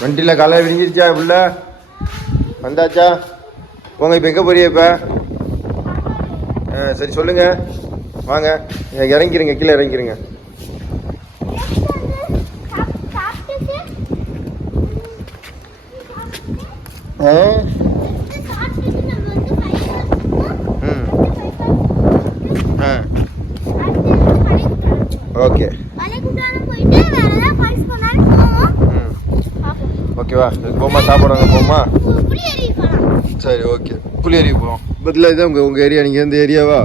வண்டியில் காலையில் விரிஞ்சிருச்சா புள்ள? வந்தாச்சா? போங்க. இப்போ எங்கே போறிய இப்போ? சரி சொல்லுங்க. வாங்க இறங்கிருங்க, கீழே இறங்கிருங்க. ஓகே ஓகேவா? இதுக்கு போமா, சாப்பாடு வாங்க போமா? சரி ஓகே. புளியரி போவோம். பதில் இதுதான் உங்கள் ஏரியா. நீங்கள் எந்த ஏரியாவா?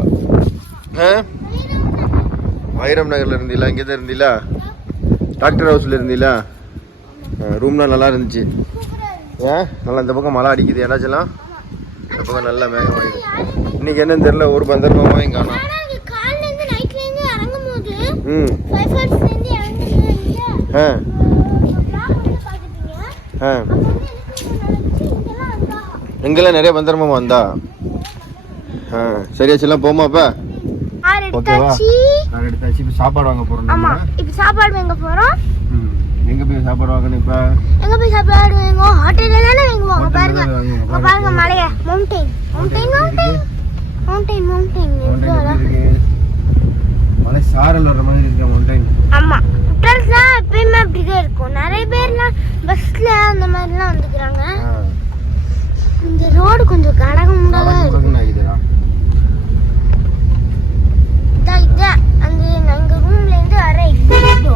வைரம் நகரில் இருந்தீங்களா? இங்கே தான் இருந்தீங்களா? டாக்டர் ஹவுஸில் இருந்தீங்களா? ரூம்லாம் நல்லா இருந்துச்சு. நல்லா இந்த பக்கம் மழை அடிக்குது. ஏன்னாச்சலாம் இந்த பக்கம் நல்லா மேகம் ஆகிடுது. இன்னைக்கு என்னன்னு தெரியல, ஒரு பந்தர்மாவையும் காணோம். எங்கெல்லாம் நிறைய பந்தர்மாமா வந்தா? சரியாச்சுலாம் போமாப்பா? ஓகேவா? எடுத்தாச்சு. இப்போ சாப்பாடு வாங்க போறோம். ஆமா, இப்போ சாப்பாடு வாங்க போறோம். எங்க போய் சாப்பாடு வாங்கணும்? இப்ப எங்க போய் சாப்பாடு வாங்க? ஹோட்டல்ல தான வாங்குவோம். பாருங்க, பாருங்க மலைய. Mountain mountain mountain mountain mountain. மலை சாரல் வர மாதிரி இருக்கு மவுண்டன். ஆமா, ஹோட்டல்ஸ்லாம் எப்பயுமே அப்படிதான் இருக்கும். நிறைய பேர்லாம் பஸ்ல அந்த மாதிரிலாம் வந்துக்கிறாங்க. இந்த ரோடு கொஞ்சம் கடகமுண்டா இருக்கு. அந்த எங்க ரூம்ல இருந்து வர எக்ஸிட்.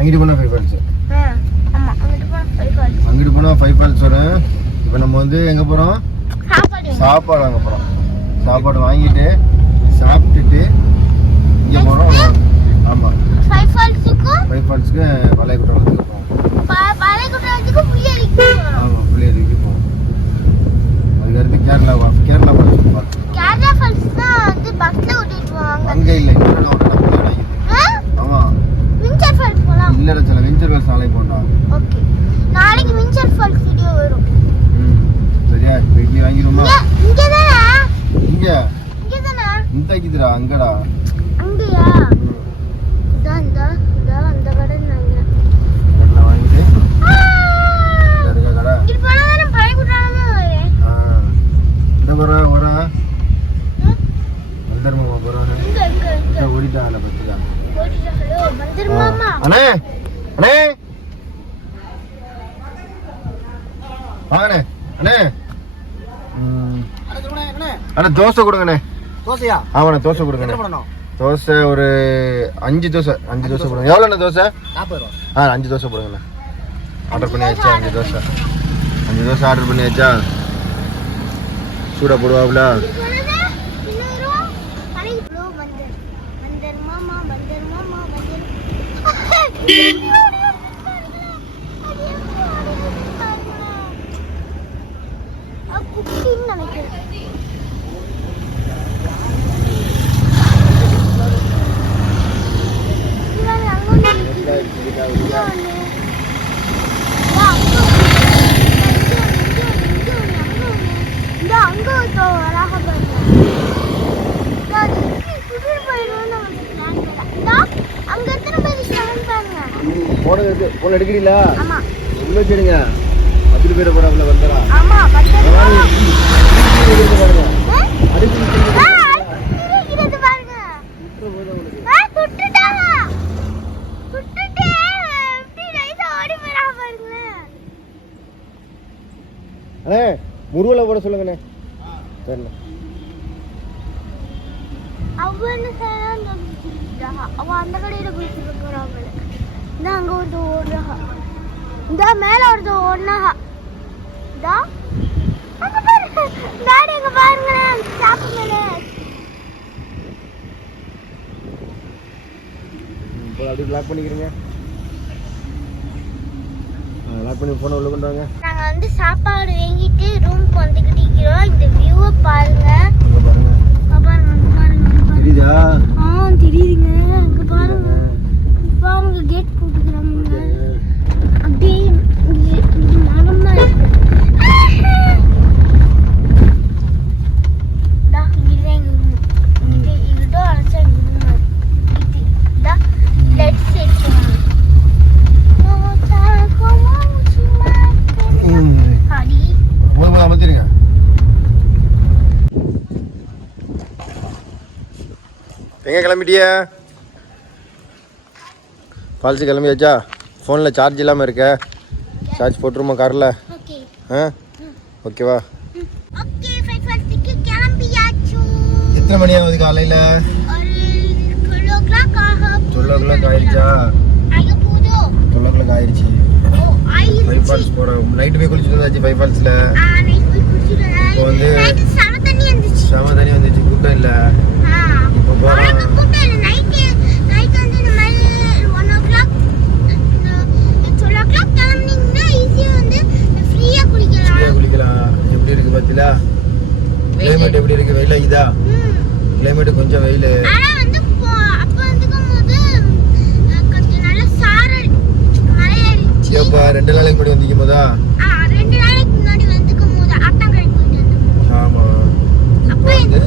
அங்கிட்டு போனா 5 ஃபால்ஸ். ஆமா, அங்கிட்டு போனா 5 ஃபால்ஸ். அங்கிட்டு போனா 5 ஃபால்ஸ் வரும். இப்போ நம்ம வந்து எங்க போறோம்? சாப்பாடு வாங்க போறோம். சாப்பாடு வாங்கிட்டு சாப்பிட்டுட்டு இங்க போறோம். ஆமா, 5 ஃபால்ஸ்க்கு வளைகுட்டத்துக்கு போவோம். வளைகுட்டத்துக்கு புளியரிக்கு போறோம். ஆமா, புளியரிக்கு போவோம். அங்க இருந்து கேரளா போறோம். கேரளா ஃபால்ஸ் தான் வந்து பஸ்ல ஓட்டிட்டு போவாங்க. அங்க இல்ல, இங்க ஆமா, விஞ்சர் ஃபால்ஸ் போலாம். இல்லடா, சில விஞ்சர் ஃபால்ஸ் நாளைக்கு போறோம். ஓகே, நாளைக்கு விஞ்சர் ஃபால்ஸ் வீடியோ வரும். சரியா? இட்லி வாங்கிடுமா? இங்க தானா? இங்க தானா? இந்த கிதுடா, அங்கடா. அங்கயா? அந்த கடை நாங்க வாங்கிட்டு இருக்க கடை. இது போனா பழைய குட்டானமா வரே. இந்த போறா வந்தர்மாமா போறா. இங்க ஓடிட்டால பத்தியா? ஓடிட்டா. ஹலோ வந்தர்மாமா. அண்ணே வாங்கண்ணே. அண்ணே தோசை கொடுங்கண்ணே. தோசையா? ஆமாண்ணே, தோசை கொடுங்கண்ணே. தோசை ஒரு 5 தோசை கொடுங்க. எவ்வளோண்ணே தோசை? 40 ரூபா. 5 தோசை கொடுங்கண்ணே. ஆர்டர் பண்ணியாச்சா? 5 தோசை ஆர்டர் பண்ணியாச்சா? சூடாக போடுவாங்களா? போன எடுக்கிறீங்களா? உள்ள வச்சிடுங்க. 10 பேர் போறாங்களா? வந்துடலாம். ஆமா, 10 பேர் பாருங்க. அண்ணே முருகலை போட சொல்லுங்கண்ணே. தெரியல அவன் அந்த கடையில குளிச்சுட்டு போறாங்க. இந்த அங்க ஒரு ஓடுறா, இந்த மேல ஒரு ஓடுனா, அங்க பாருங்க டாடி, அங்க பாருங்களேன் சாப்பு மேல. அப்படியே லாக் பண்ணிக்கிறீங்க. லாக் பண்ணி போன உள்ள கொண்டு வாங்க. நாங்க வந்து சாப்பாடு வாங்கிட்டு ரூமுக்கு வந்துக்கிட்டு இருக்கிறோம். இந்த வியூவை பாருங்க. பாருங்க தெரியுதா? தெரியுது. எங்கே கிளம்பிட்டிய? ஃபால்ஸு கிளம்பியாச்சா? ஃபோனில் சார்ஜ் இல்லாமல் இருக்க, சார்ஜ் போட்டுருமா காரில்? ஆ ஓகேவா? எத்தனை மணி ஆகுது காலையில்? 12 ஆயிடுச்சா? 12 ஆயிடுச்சு. 5 ஃபால்ஸ் போகிறோம். நைட்டு போய் குளிச்சுட்டு வந்தாச்சு 5 ஃபால்ஸில். இப்போ வந்து செம தண்ணி வந்துச்சு, கூட்டம் இல்லை. இப்போ போகிறோம். குளிக்கலாம். எப்படி இருக்கு பார்த்தீங்களா? கிளைமேட் எப்படி இருக்கு? வெயிலா இதா? கிளைமேட் கொஞ்சம் வெயில். எப்போ 2 நாளைக்கு முன்னாடி வந்திக்கும் போதா? ஆமா. இப்போ வந்து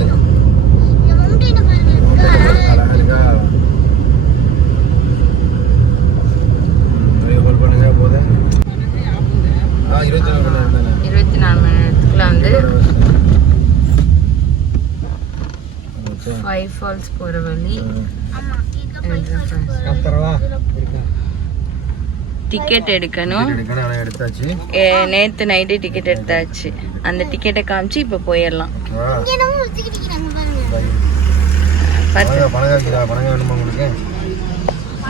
அழகா இருக்கா? ஹோல்ட் பண்ணுங்க போதும். 24 மணி நேரம் தானே? 24 மணி நேரத்துக்குள்ள வந்து 5 ஃபால்ஸ் போகிற வழி. டிக்கெட் எடுக்கணும். நேற்று நைட்டு டிக்கெட் எடுத்தாச்சு. அந்த டிக்கெட்டை காமிச்சு இப்போ போயிடலாம்.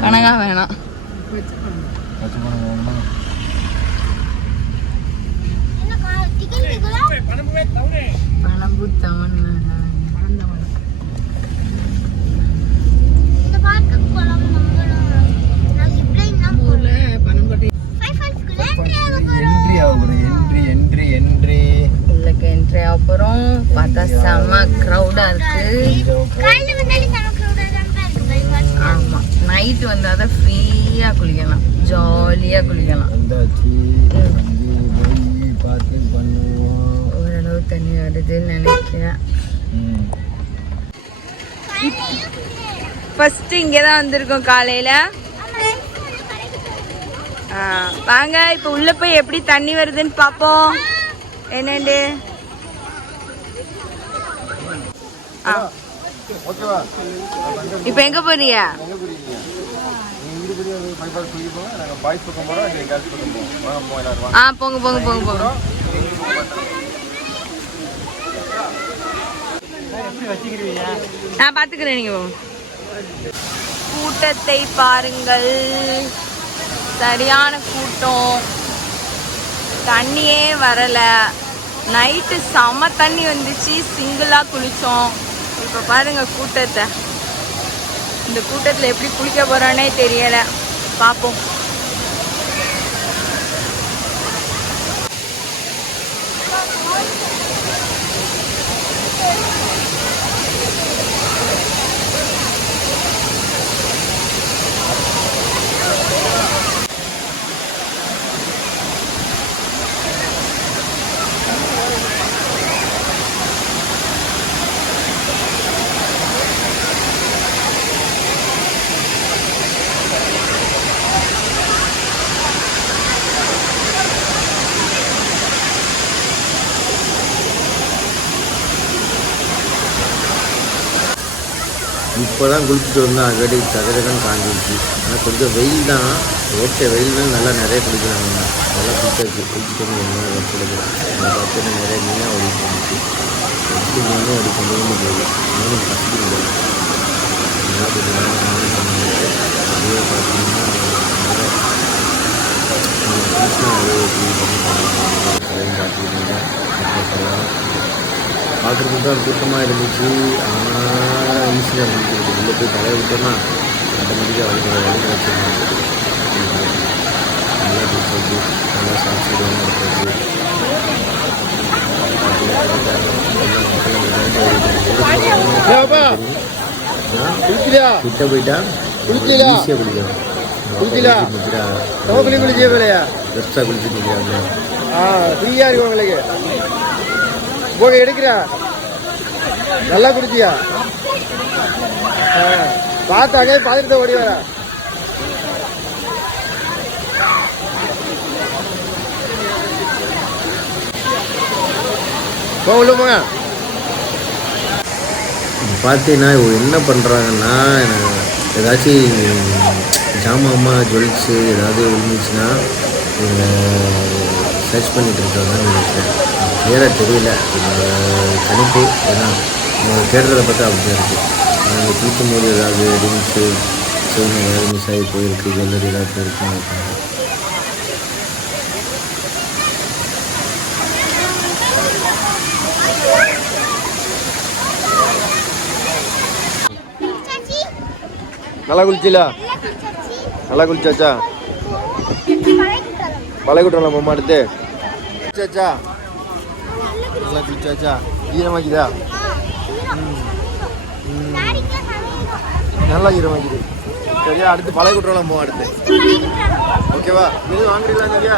பணங்கா வேணாம். பணம்பு தவன் அப்புறம் பார்த்தா செம்ம க்ரௌடா இருக்கு. ஆமா, நைட் வந்தாதான் ஃப்ரீயா குளிக்கலாம், ஜாலியா குளிக்கலாம். ஓரளவு தண்ணி வருதுன்னு நினைக்கிறேன். ஃபர்ஸ்ட் இங்கதான் வந்திருக்கோம் காலையில. வாங்க இப்ப உள்ள போய் எப்படி தண்ணி வருதுன்னு பாப்போம். என்னண்டு இப்ப எங்க போறீங்க? போங்க போங்க போங்க போங்க. நான் பாத்துக்கிறேன், நீங்க கூட்டத்தை பாருங்கள். சரியான கூட்டம், தண்ணியே வரல. நைட்டு செம தண்ணி வந்துச்சு, சிங்கிளா குளிச்சோம். இப்போ பாருங்க கூட்டத்தை. இந்த கூட்டத்தில் எப்படி குளிக்க போறோன்னே தெரியல. பார்ப்போம். இப்போ தான் குளிச்சுட்டு வந்தால் அகடி தகதகன்னு காஞ்சிருச்சு. ஆனால் கொஞ்சம் வெயில் தான், ஓகே. வெயில் தான் நல்லா நிறைய குளிக்கிறாங்க. நல்லா குளிச்சுட்டு நல்லா குளிக்கலாம். அதை பார்த்தீங்கன்னா நிறைய மீனாக ஓடி போச்சு. எப்படி மீனும் ஓடி கொண்டு போகுது. மீனும் கஷ்டம் இல்லை. நல்லா கொஞ்சம் அதே பார்த்தீங்கன்னா பார்க்குறதுக்கு தான் கூட்டமாக இருந்துச்சு. ஆனால் ஈஸியாக இருந்துச்சு. உள்ளே போய் தலையை விட்டோம்னா ஆட்டோமேட்டிக்காக வழி வச்சுருந்தோம். நல்லா குடிச்சாச்சு, நல்லா சாப்பிடுவோம் எடுத்தாச்சு. கிட்ட போயிட்டா ஈஸியாக குளிக்கலாம். பெருசாக குளிச்சுட்டு ஃப்ரீயாக இருக்கும் உங்களுக்கு. போக எடுக்கிறா, நல்லா குடிச்சியா? பார்த்தாங்க பார்த்துட்டு ஓடி வர. போங்க உள்ள போங்க. பார்த்தீங்கன்னா என்ன பண்ணுறாங்கன்னா ஏதாச்சும் ஜாமாம்மா ஜுவல்ஸு ஏதாவது இருந்துச்சுன்னா இவங்க சர்ச் பண்ணிட்டு இருக்காங்க நினைக்கிறேன். கிளியராக தெரியல கணிப்பு. ஏன்னா அவங்க தேடுறதை பார்த்தா அப்படி இருக்குது. நாங்கள் தூக்கும் போது ஏதாவது ரிங்ஸு செயின் ஏதாவது மிஸ் ஆகி போயிருக்கு, ஜுவல்லரி ஏதாவது போயிருக்குன்னு இருக்காங்க. நல்லா குளிச்சிலா? நல்லா குளிச்சாச்சா? பழைய குற்றம் பொம்மா எடுத்து குளிச்சாச்சா? நல்லா குளிச்சாச்சா? ஈரமாக்கிதா? நல்லா ஈரமாக்கிது. சரியா, அடுத்து பழைய குற்றம் போவோம் அடுத்து. ஓகேவா? எதுவும் வாங்குறீங்களா நீங்க?